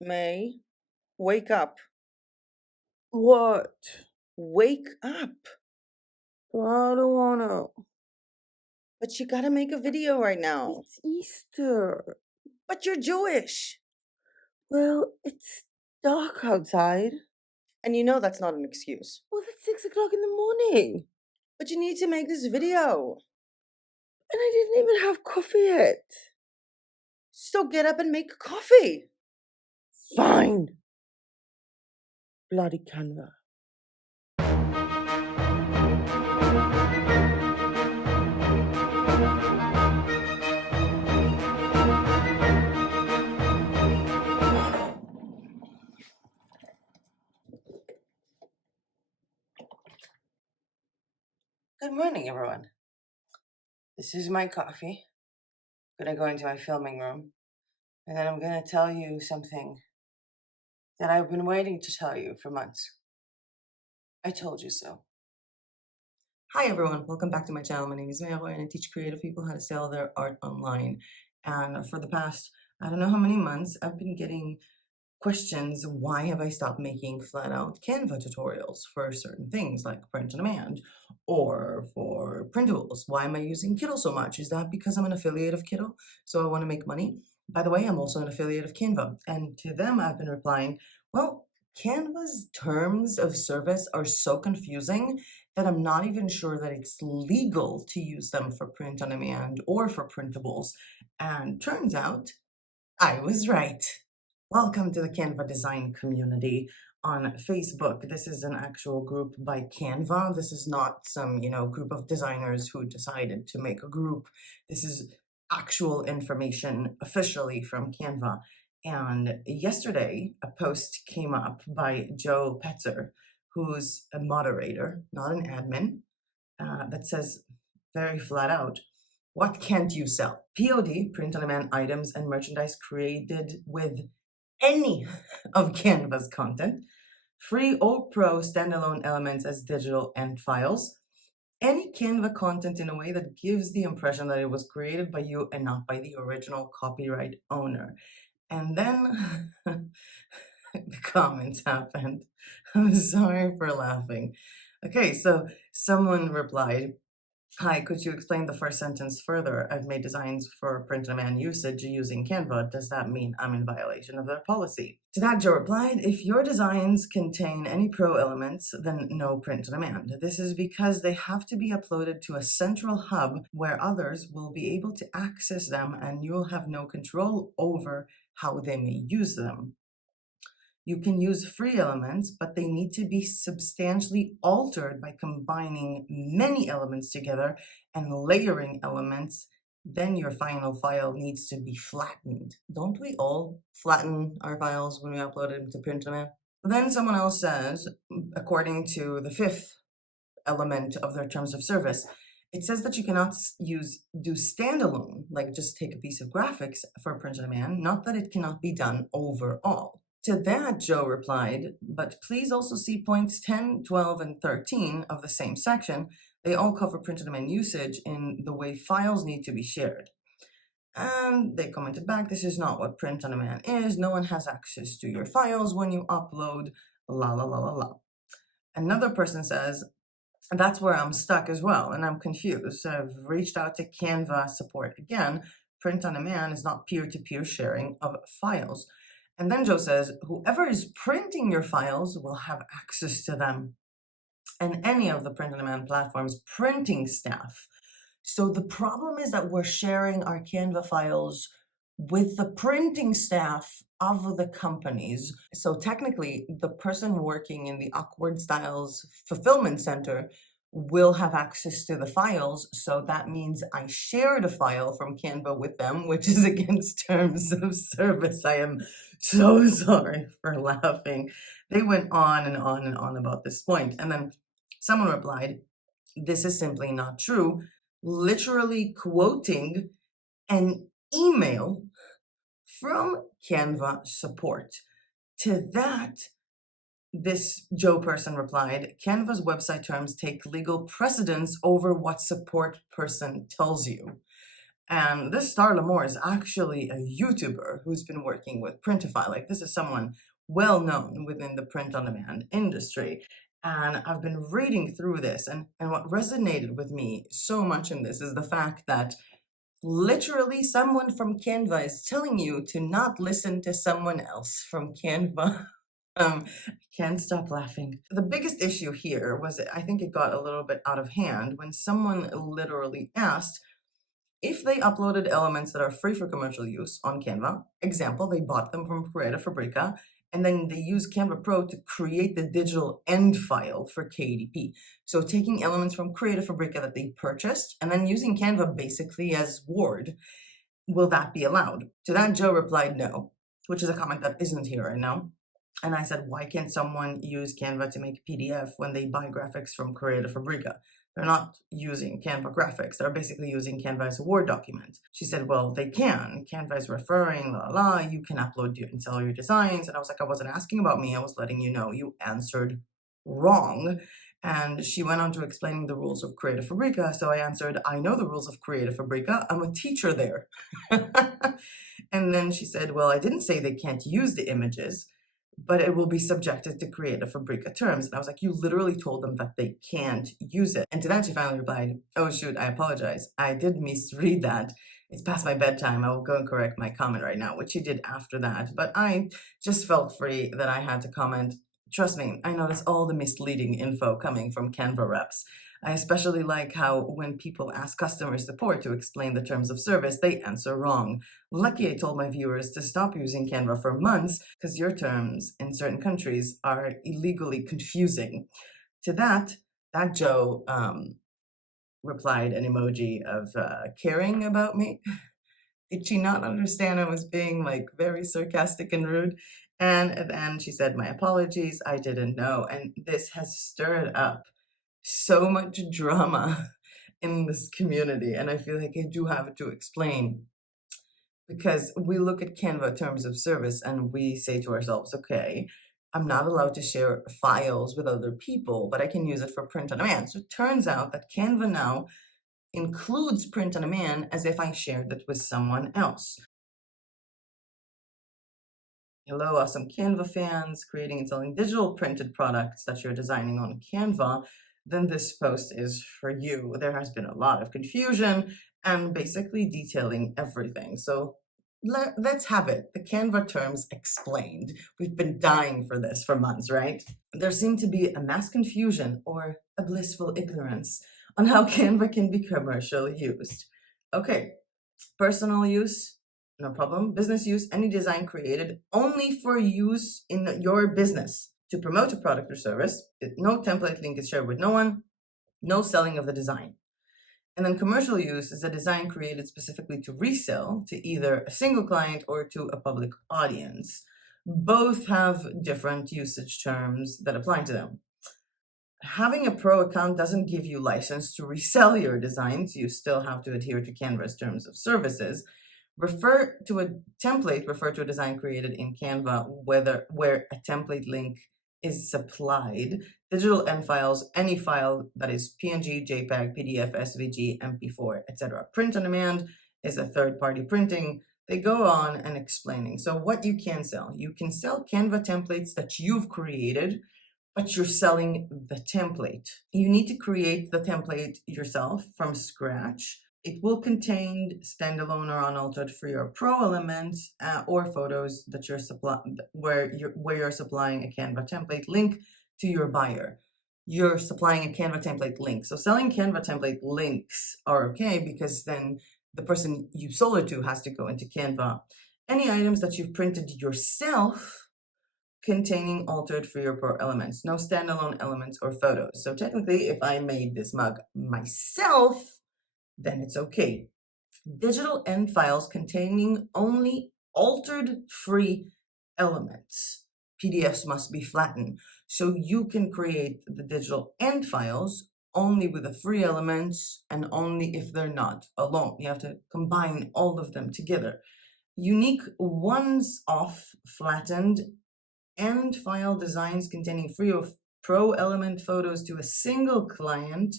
May, wake up. What? Wake up. I don't wanna. But you gotta make a video right now. It's Easter. But you're Jewish. Well, it's dark outside. And you know that's not an excuse. Well, it's 6 o'clock in the morning. But you need to make this video. And I didn't even have coffee yet. So get up and make coffee. Fine. Bloody Canva. Good morning, everyone. This is my coffee. I'm gonna go into my filming room, and then I'm gonna tell you something that I've been waiting to tell you for months. I told you so. Hi, everyone. Welcome back to my channel. My name is Mero, and I teach creative people how to sell their art online. And for the past, I don't know how many months, I've been getting questions. Why have I stopped making flat out Canva tutorials for certain things like print on demand or for printables? Why am I using Kindle so much? Is that because I'm an affiliate of Kindle, so I want to make money? By the way, I'm also an affiliate of Canva, and to them I've been replying, well, Canva's terms of service are so confusing that I'm not even sure that it's legal to use them for print on demand or for printables. And turns out I was right. Welcome to the Canva design community on Facebook. This is an actual group by Canva. This is not some, group of designers who decided to make a group. This is actual information officially from Canva. And yesterday, a post came up by Joe Petzer, who's a moderator, not an admin, that says very flat out, what can't you sell? POD, print on demand items and merchandise created with any of Canva's content, free or pro standalone elements as digital and files, any Canva content in a way that gives the impression that it was created by you and not by the original copyright owner. And then the comments happened. I'm sorry for laughing. Okay, so someone replied, hi, could you explain the first sentence further? I've made designs for print-on-demand usage using Canva. Does that mean I'm in violation of their policy? To that, Joe replied, if your designs contain any pro elements, then no print-on-demand. This is because they have to be uploaded to a central hub where others will be able to access them and you'll have no control over how they may use them. You can use free elements, but they need to be substantially altered by combining many elements together and layering elements. Then your final file needs to be flattened. Don't we all flatten our files when we upload them to print them? Then someone else says, according to the fifth element of their terms of service, it says that you cannot do standalone, like just take a piece of graphics for print on demand, not that it cannot be done overall. To that, Joe replied, but please also see points 10, 12, and 13 of the same section. They all cover print on demand usage in the way files need to be shared. And they commented back, this is not what print on demand is. No one has access to your files when you upload, la la la la la. Another person says, that's where I'm stuck as well, and I'm confused. So I've reached out to Canva support again. Print on demand is not peer-to-peer sharing of files. And then Joe says, whoever is printing your files will have access to them. And any of the print on demand platforms printing staff. So the problem is that we're sharing our Canva files with the printing staff of the companies. So technically, the person working in the Awkward Styles Fulfillment Center will have access to the files. So that means I shared a file from Canva with them, which is against terms of service. I am so sorry for laughing. They went on and on and on about this point. And then someone replied, this is simply not true, literally quoting an email from Canva support. To that, this Joe person replied, Canva's website terms take legal precedence over what support person tells you. And this Star Lamore is actually a YouTuber who's been working with Printify. Like, this is someone well known within the print on demand industry. And I've been reading through this, and what resonated with me so much in this is the fact that literally someone from Canva is telling you to not listen to someone else from Canva. I can't stop laughing. The biggest issue here was, I think it got a little bit out of hand when someone literally asked if they uploaded elements that are free for commercial use on Canva. Example, they bought them from Creative Fabrica, and then they use Canva Pro to create the digital end file for KDP. So taking elements from Creative Fabrica that they purchased and then using Canva basically as Word, will that be allowed? To that, Joe replied no, which is a comment that isn't here right now. And I said, why can't someone use Canva to make a PDF when they buy graphics from Creative Fabrica? They're not using Canva graphics. They're basically using Canva as a Word document. She said, well, they can. Canva is referring, la la la. You can upload and sell your designs. And I was like, I wasn't asking about me. I was letting you know you answered wrong. And she went on to explaining the rules of Creative Fabrica. So I answered, I know the rules of Creative Fabrica. I'm a teacher there. And then she said, well, I didn't say they can't use the images, but it will be subjected to Creative Fabrica terms. And I was like, you literally told them that they can't use it. And to that, she finally replied, oh, shoot, I apologize. I did misread that. It's past my bedtime. I will go and correct my comment right now, which she did after that. But I just felt free that I had to comment. Trust me, I notice all the misleading info coming from Canva reps. I especially like how when people ask customer support to explain the terms of service, they answer wrong. Lucky I told my viewers to stop using Canva for months because your terms in certain countries are illegally confusing. To that Joe replied an emoji of caring about me. Did she not understand I was being like very sarcastic and rude? And then she said, my apologies, I didn't know. And this has stirred up so much drama in this community. And I feel like I do have to explain, because we look at Canva terms of service and we say to ourselves, okay, I'm not allowed to share files with other people, but I can use it for print on demand. So it turns out that Canva now includes print on demand as if I shared it with someone else. Hello, awesome Canva fans, creating and selling digital printed products that you're designing on Canva, then this post is for you. There has been a lot of confusion and basically detailing everything. So let's have it. The Canva terms explained. We've been dying for this for months, right? There seemed to be a mass confusion or a blissful ignorance on how Canva can be commercially used. Okay, personal use, no problem. Business use, any design created only for use in your business to promote a product or service. No template link is shared with no one. No selling of the design. And then commercial use is a design created specifically to resell to either a single client or to a public audience. Both have different usage terms that apply to them. Having a pro account doesn't give you license to resell your designs. You still have to adhere to Canva's terms of services. Refer to a template, refer to a design created in Canva, where a template link is supplied. Digital end files, any file that is PNG, JPEG, PDF, SVG, MP4, etc. Print on demand is a third-party printing. They go on and explaining. So what you can sell Canva templates that you've created, but you're selling the template. You need to create the template yourself from scratch. It will contain standalone or unaltered free or pro elements or photos that where you're supplying a Canva template link to your buyer. You're supplying a Canva template link. So selling Canva template links are okay, because then the person you sold it to has to go into Canva. Any items that you've printed yourself containing altered free or pro elements, no standalone elements or photos. So technically, if I made this mug myself, then it's okay. Digital end files containing only altered free elements. PDFs must be flattened. So you can create the digital end files only with the free elements and only if they're not alone. You have to combine all of them together. Unique ones-off flattened end file designs containing free or pro element photos to a single client,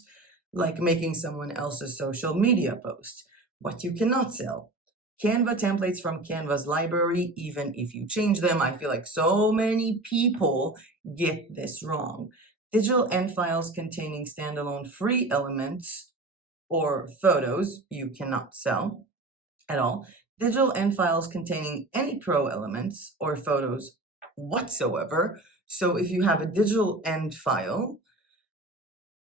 like making someone else's social media post. What you cannot sell. Canva templates from Canva's library, even if you change them. I feel like so many people get this wrong. Digital end files containing standalone free elements or photos you cannot sell at all. Digital end files containing any pro elements or photos whatsoever. So if you have a digital end file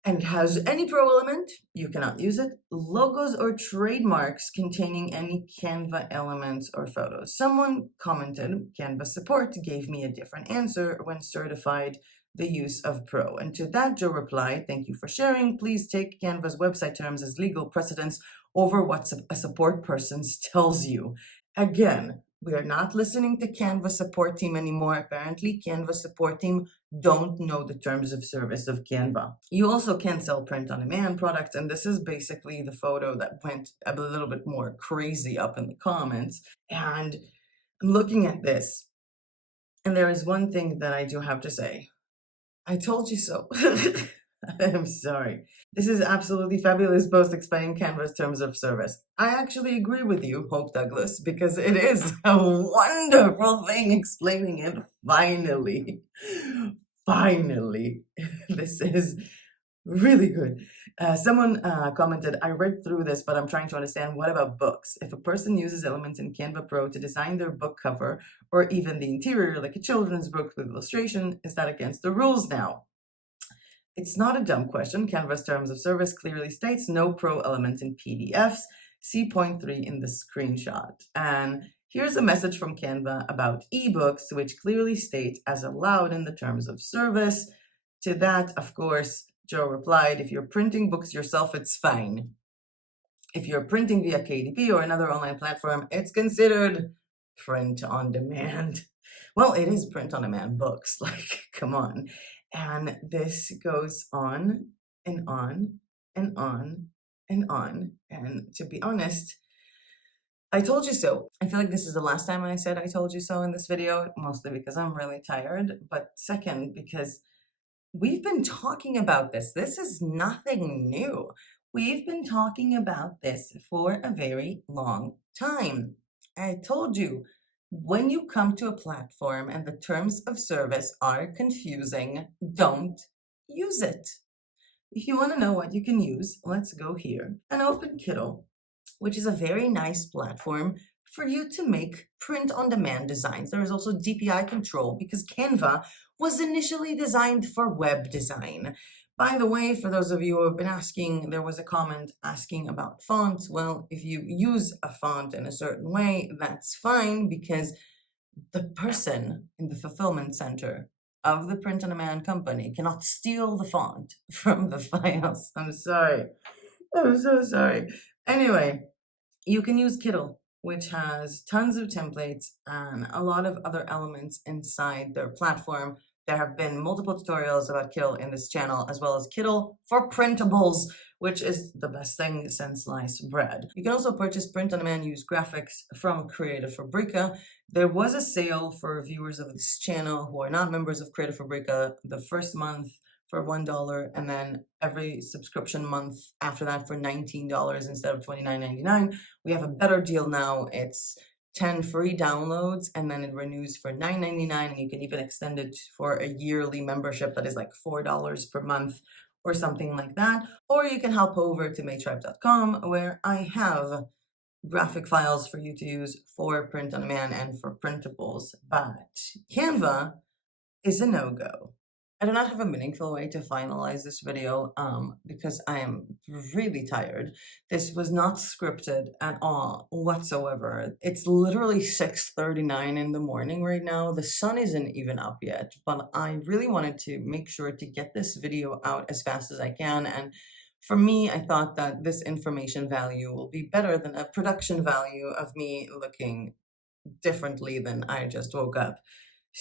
and has any pro element, you cannot use it. Logos or trademarks containing any Canva elements or photos. Someone commented, Canva support gave me a different answer when certified the use of pro. And to that, Joe replied, thank you for sharing. Please take Canva's website terms as legal precedence over what a support person tells you. Again, we are not listening to Canva support team anymore. Apparently, Canva support team don't know the terms of service of Canva. You also can sell print-on-demand products, and this is basically the photo that went a little bit more crazy up in the comments. And I'm looking at this, and there is one thing that I do have to say. I told you so. I'm sorry. This is absolutely fabulous post explaining Canva's terms of service. I actually agree with you, Hope Douglas, because it is a wonderful thing explaining it finally. Finally. This is really good. Someone commented, I read through this, but I'm trying to understand what about books? If a person uses elements in Canva Pro to design their book cover or even the interior, like a children's book with illustration, is that against the rules now? It's not a dumb question. Canva's terms of service clearly states no pro elements in PDFs. See point 3 in the screenshot. And here's a message from Canva about ebooks, which clearly state as allowed in the terms of service. To that, of course, Joe replied, if you're printing books yourself, it's fine. If you're printing via KDP or another online platform, it's considered print on demand. Well, it is print on demand books, like, come on. And this goes on and on and on and on. And to be honest, I told you so. I feel like this is the last time I said I told you so in this video, mostly because I'm really tired, but second, because we've been talking about this. This is nothing new. We've been talking about this for a very long time. I told you, when you come to a platform and the terms of service are confusing, don't use it. If you want to know what you can use, let's go here and open Kittl, which is a very nice platform for you to make print-on-demand designs. There is also DPI control because Canva was initially designed for web design. By the way, for those of you who have been asking, there was a comment asking about fonts. Well, if you use a font in a certain way, that's fine because the person in the fulfillment center of the print-on-demand company cannot steal the font from the files. I'm sorry. I'm so sorry. Anyway, you can use Kittl, which has tons of templates and a lot of other elements inside their platform. There have been multiple tutorials about Kittl in this channel, as well as Kittl for Printables, which is the best thing since sliced bread. You can also purchase print-on-demand used graphics from Creative Fabrica. There was a sale for viewers of this channel who are not members of Creative Fabrica the first month for $1, and then every subscription month after that for $19 instead of $29.99. We have a better deal now. It's 10 free downloads, and then it renews for $9.99, and you can even extend it for a yearly membership that is like $4 per month or something like that. Or you can hop over to maytribe.com, where I have graphic files for you to use for print on demand and for printables. But Canva is a no-go. I do not have a meaningful way to finalize this video because I am really tired. This was not scripted at all whatsoever. It's literally 6:39 in the morning right now. The sun isn't even up yet, but I really wanted to make sure to get this video out as fast as I can. And for me, I thought that this information value will be better than a production value of me looking differently than I just woke up.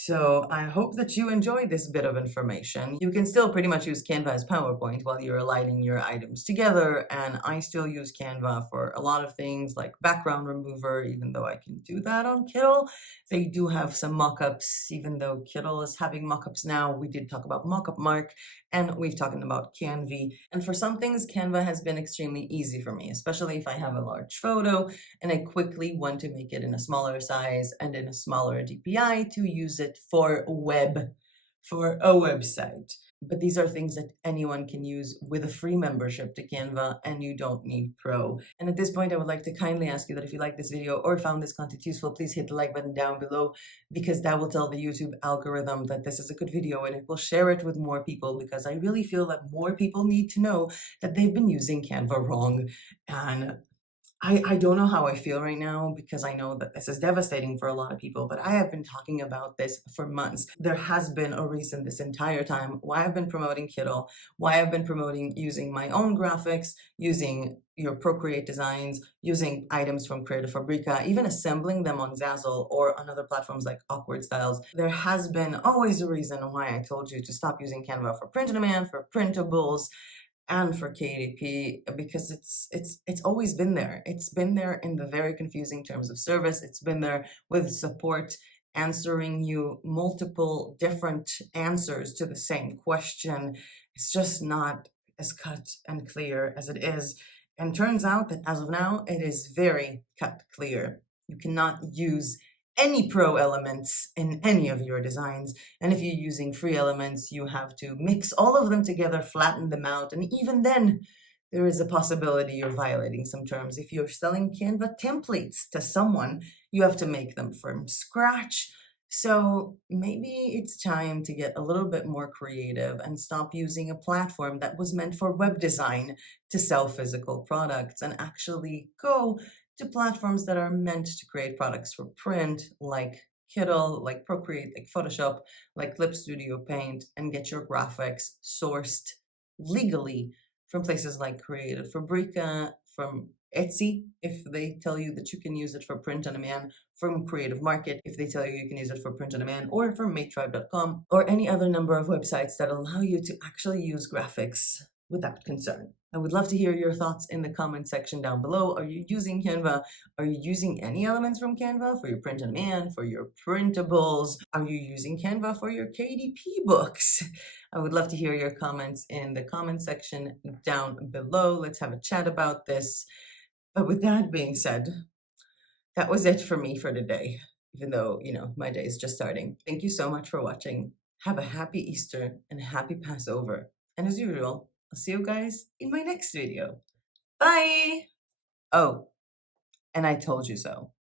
So I hope that you enjoyed this bit of information. You can still pretty much use Canva as PowerPoint while you're aligning your items together, and I still use Canva for a lot of things like background remover, even though I can do that on Kittle. They do have some mockups, even though Kittle is having mockups now. We did talk about Mockup Mark, and we've talked about Canva. And for some things, Canva has been extremely easy for me, especially if I have a large photo and I quickly want to make it in a smaller size and in a smaller DPI to use it for a website. But these are things that anyone can use with a free membership to Canva, and you don't need Pro. And at this point, I would like to kindly ask you that if you like this video or found this content useful, please hit the like button down below, because that will tell the YouTube algorithm that this is a good video, and it will share it with more people, because I really feel that more people need to know that they've been using Canva wrong. And I don't know how I feel right now, because I know that this is devastating for a lot of people, but I have been talking about this for months. There has been a reason this entire time why I've been promoting Kittle, why I've been promoting using my own graphics, using your Procreate designs, using items from Creative Fabrica, even assembling them on Zazzle or on other platforms like Awkward Styles. There has been always a reason why I told you to stop using Canva for print on demand, for printables, and for KDP, because it's always been there. It's been there in the very confusing terms of service. It's been there with support answering you multiple different answers to the same question. It's just not as cut and clear as it is. And turns out that as of now, it is very cut clear. You cannot use any pro elements in any of your designs. And if you're using free elements, you have to mix all of them together, flatten them out, and even then, there is a possibility you're violating some terms. If you're selling Canva templates to someone, you have to make them from scratch. So maybe it's time to get a little bit more creative and stop using a platform that was meant for web design to sell physical products, and actually go to platforms that are meant to create products for print, like Kittle, like Procreate, like Photoshop, like Clip Studio Paint, and get your graphics sourced legally from places like Creative Fabrica, from Etsy, if they tell you that you can use it for print on demand, from Creative Market, if they tell you can use it for print on demand, or from MateTribe.com, or any other number of websites that allow you to actually use graphics without concern. I would love to hear your thoughts in the comment section down below. Are you using Canva? Are you using any elements from Canva for your print on demand, for your printables? Are you using Canva for your KDP books? I would love to hear your comments in the comment section down below. Let's have a chat about this. But with that being said, that was it for me for today, even though, my day is just starting. Thank you so much for watching. Have a happy Easter and a happy Passover. And as usual, I'll see you guys in my next video. Bye! Oh, and I told you so.